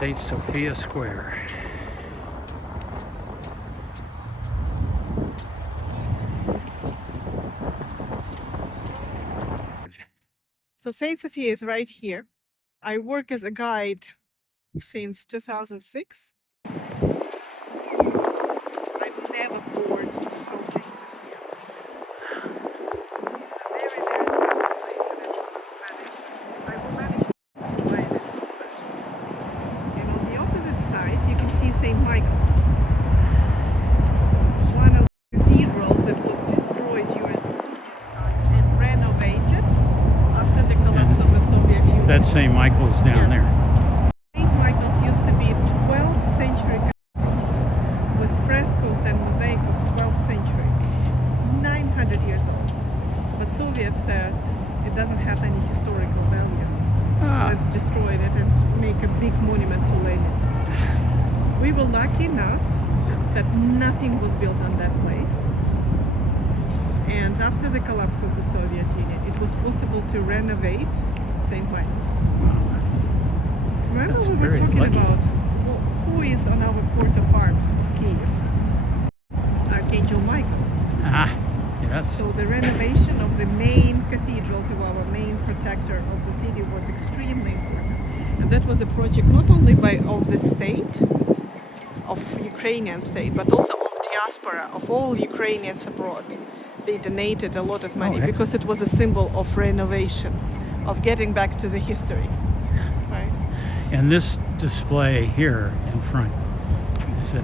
St. Sophia Square. So Saint Sophia is right here. I work as a guide since 2006. I'm never bored to show Saint Sophia. It's a very, very special place, and I will manage why it is so special. And on the opposite side, you can see St. Michael's, one of the cathedrals that was destroyed during the Soviet time and renovated after the collapse of the Soviet Union. That's St. Michael's down Yes. there. St. Michael's used to be a 12th century cathedral with frescoes and mosaic of 12th century, 900 years old. But Soviets said it doesn't have any historical value. Let's destroy it and make a big monument to Lenin. We were lucky enough that nothing was built on that place. And after the collapse of the Soviet Union, it was possible to renovate St. Michael's. Remember That's we were very talking lucky. about who is on our coat of arms of Kyiv? Archangel Michael. Yes. So the renovation of the main cathedral to our main protector of the city was extremely important. And that was a project not only of the state, of Ukrainian state, but also of diaspora, of all Ukrainians abroad. They donated a lot of money excellent. because it was a symbol of renovation, of getting back to the history. Right? And this display here in front,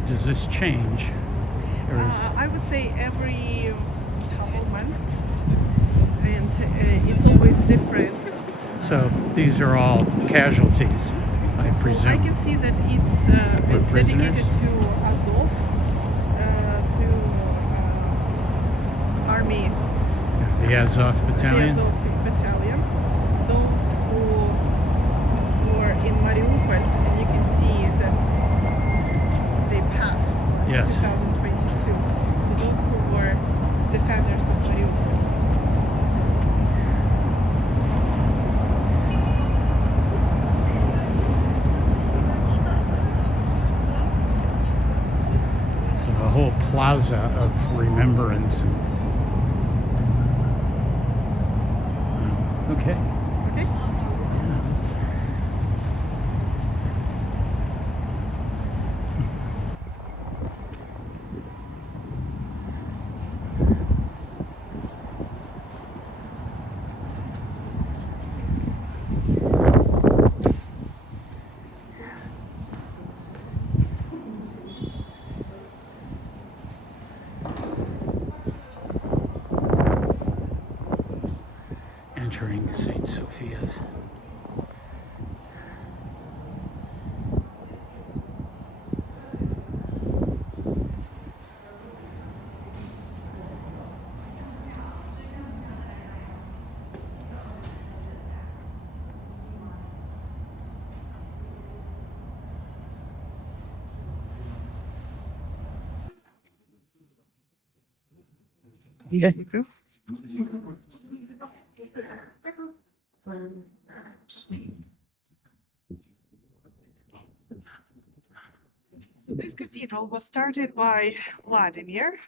does this change? Or is, I would say every couple months, and it's always different. so these are all casualties, I presume. I can see that it's prisoners? dedicated to Azov, to army, The Azov the Battalion? Azov battalion, those who were in Mariupol, and you can see that they passed in Yes. 2022. So those who were defenders of Mariupol. So a whole plaza of remembrance. Okay. Okay? Entering St. Sophia's. Yeah. So this cathedral was started by Vladimir,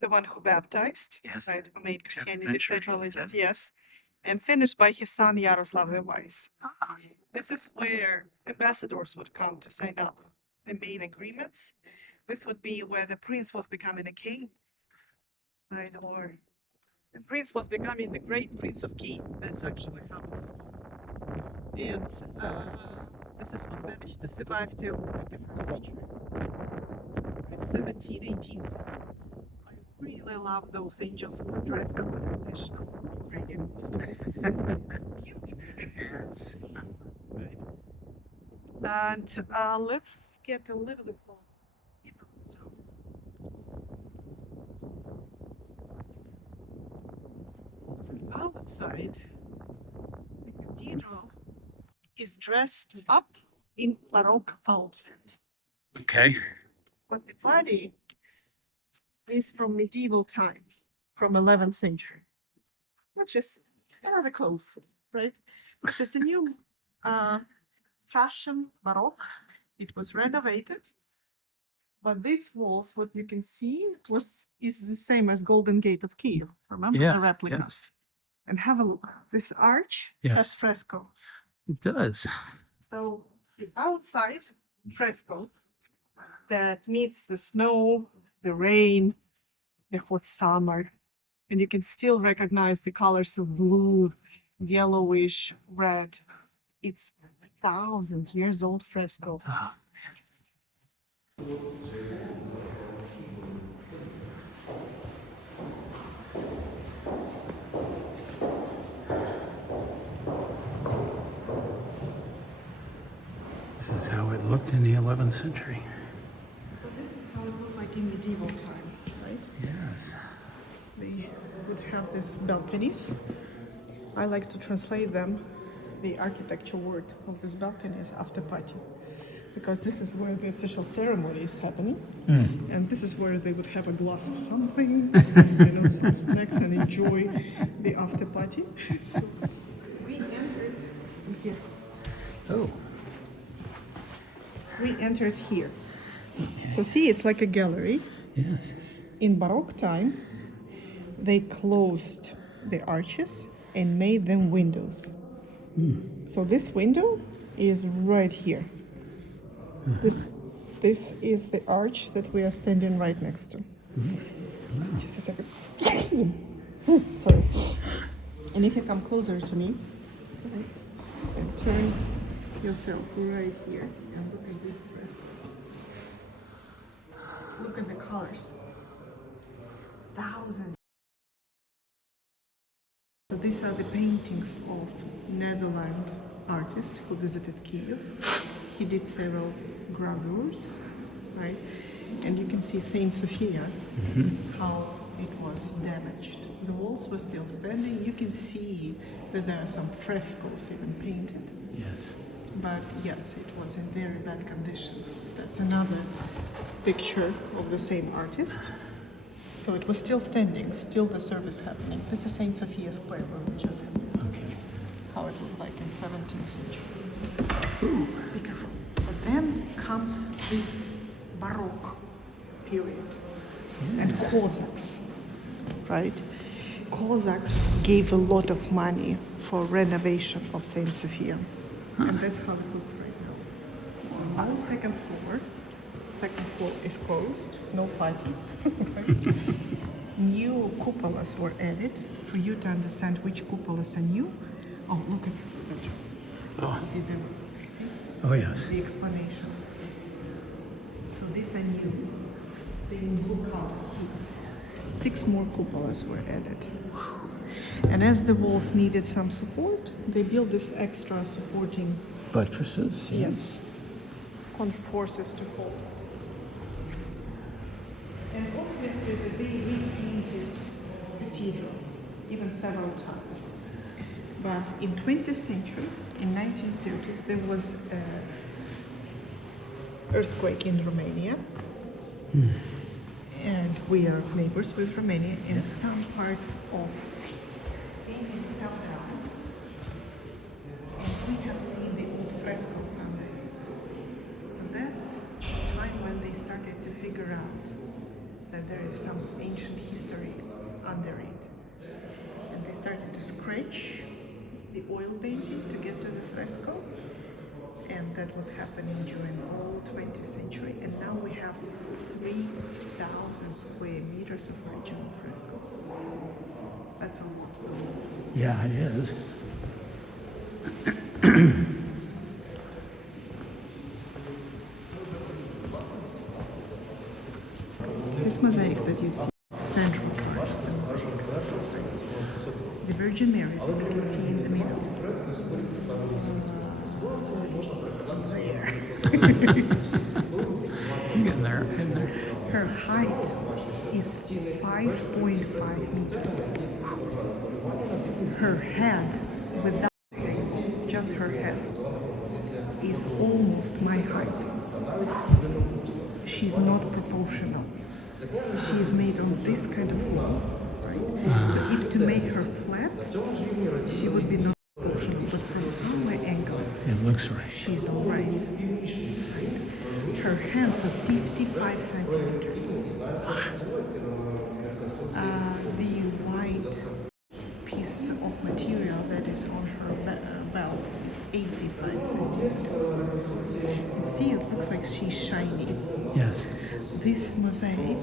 the one who baptized, Yes. right, who made Christianity mentioned state religion, that. yes, and finished by his son Yaroslav the Wise. This is where ambassadors would come to sign up the main agreements. This would be where the prince was becoming a king, right, or the prince was becoming the great prince of Kyiv. That's actually how it was called. And this is what managed to survive till the 21st century. 17th, 18th century. I really love those angels who dress up in national Ukrainian costumes. Cute. Yes. Right. And let's get a little bit more. So outside, the cathedral is dressed up in Baroque outfit. Okay. But the body is from medieval time, from 11th century, which is another close, right? Because it's a new fashion Baroque. It was renovated. But these walls, what you can see, is the same as Golden Gate of Kyiv. Remember the replica? Yes, And have a look. This arch has fresco. it does. So the outside fresco that meets the snow, the rain, the hot summer, and you can still recognize the colors of blue, yellowish, red. It's 1,000 years old fresco. Ah, this is how it looked in the 11th century. So this is how it looked like in medieval time, right? Yes. They would have these balconies. I like to translate them, the architecture word of this balcony is after party, because this is where the official ceremony is happening, and this is where they would have a glass of something, some snacks, and enjoy the after party. So we entered here. Oh. We entered here. So see, it's like a gallery. Yes. In Baroque time, they closed the arches and made them windows. So this window is right here. This is the arch that we are standing right next to. Just a second. Sorry. And if you come closer to me, right, and turn yourself right here and look at this fresco. Look at the colors. 1,000. So these are the paintings of Netherlands artist who visited Kyiv. He did several gravures, right? And you can see Saint Sophia, how it was damaged. The walls were still standing. You can see that there are some frescoes even painted. Yes. But yes, it was in very bad condition. That's another picture of the same artist. So it was still standing, still the service happening. This is Saint Sophia Square where we just entered. Okay. How it looked like in 17th century. Be careful. But then comes the Baroque period and Cossacks, right? Cossacks gave a lot of money for renovation of Saint Sophia. And that's how it looks right now. So no second floor. Second floor is closed, no party. New cupolas were added. For you to understand which cupolas are new, oh, look at that. Oh. You see? Oh, yes. The explanation. So these are new. They're in blue color here. 6 more cupolas were added. And as the walls needed some support, they built this extra supporting. Buttresses. Yes. Forces to hold. And obviously they repainted cathedral even several times. But in 20th century, in 1930s, there was an earthquake in Romania. And we are neighbors with Romania, and some part of paintings fell down. And we have seen the old frescoes under it. So that's the time when they started to figure out that there is some ancient history under it. And they started to scratch the oil painting to get to the fresco. And that was happening during the whole 20th century. And now we have 3,000 square meters of original frescoes. That's a lot. Yeah, it is. This mosaic that you see, central part of the mosaic. The Virgin Mary that you can see in the middle. Getting there, getting there. Her height is 5.5 meters. Her head, without hands, just her head, is almost my height. She's not proportional. She is made on this kind of wall, right? So if to make her flat, she would be not proportional. But from our angle, It looks right. She's all right. She's right. Her hands are 55 centimeters. The white piece of material that is on her belt is 85 centimeters. And see, it looks like she's shiny. Yes. This mosaic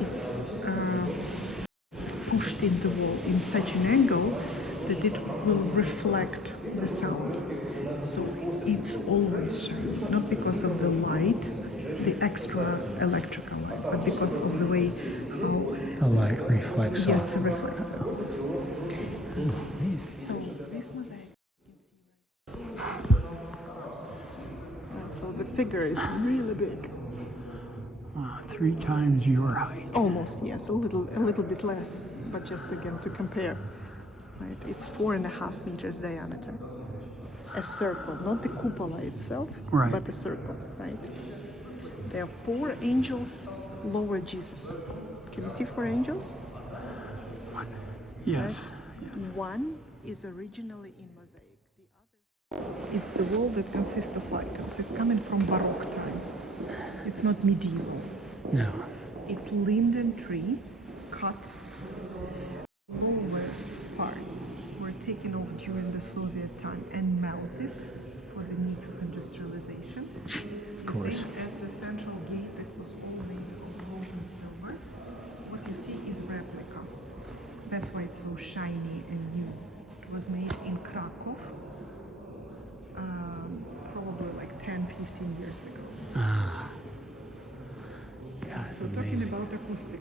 is pushed in the wall in such an angle that it will reflect the sound. So it's always shiny, not because of the light, the extra electrical light, but because of the way how The light reflects yes, off. it reflects. Amazing. So this mosaic, so the figure is really big. 3 times your height. Almost, yes, a little bit less, but just again to compare, right? It's 4.5 meters diameter. A circle, not the cupola itself, Right. but a circle, right? There are 4 angels lower Jesus. Can you see 4 angels? Yes. Right? One is originally in mosaic. The other, it's the wall that consists of icons. It's coming from Baroque time. It's not medieval. No. It's linden tree cut. Lower parts were taken off during the Soviet time and melted for the needs of industrialization. The same as the central gate that was all made of gold and silver. What you see is replica. That's why it's so shiny and new. It was made in Krakow, probably like 10-15 years ago. So talking amazing. about acoustic.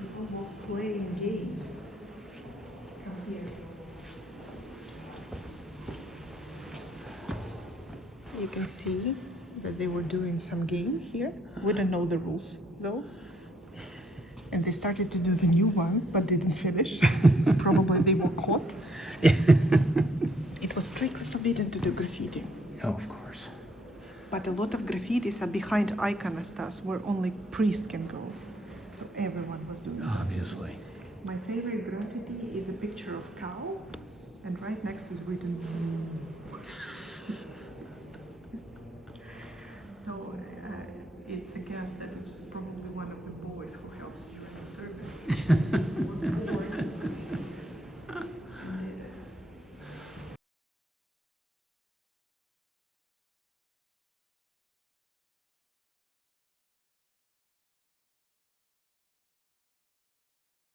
People were playing games. Come here. You can see that they were doing some game here. We don't know the rules though. And they started to do the new one, but didn't finish. Probably they were caught. It was strictly forbidden to do graffiti. Oh, of course. But a lot of graffitis are behind iconostas where only priests can go. So everyone was doing it. Obviously. My favorite graffiti is a picture of cow, and right next is written moo. So it's a guess that it's probably one of the boys who helps during the service.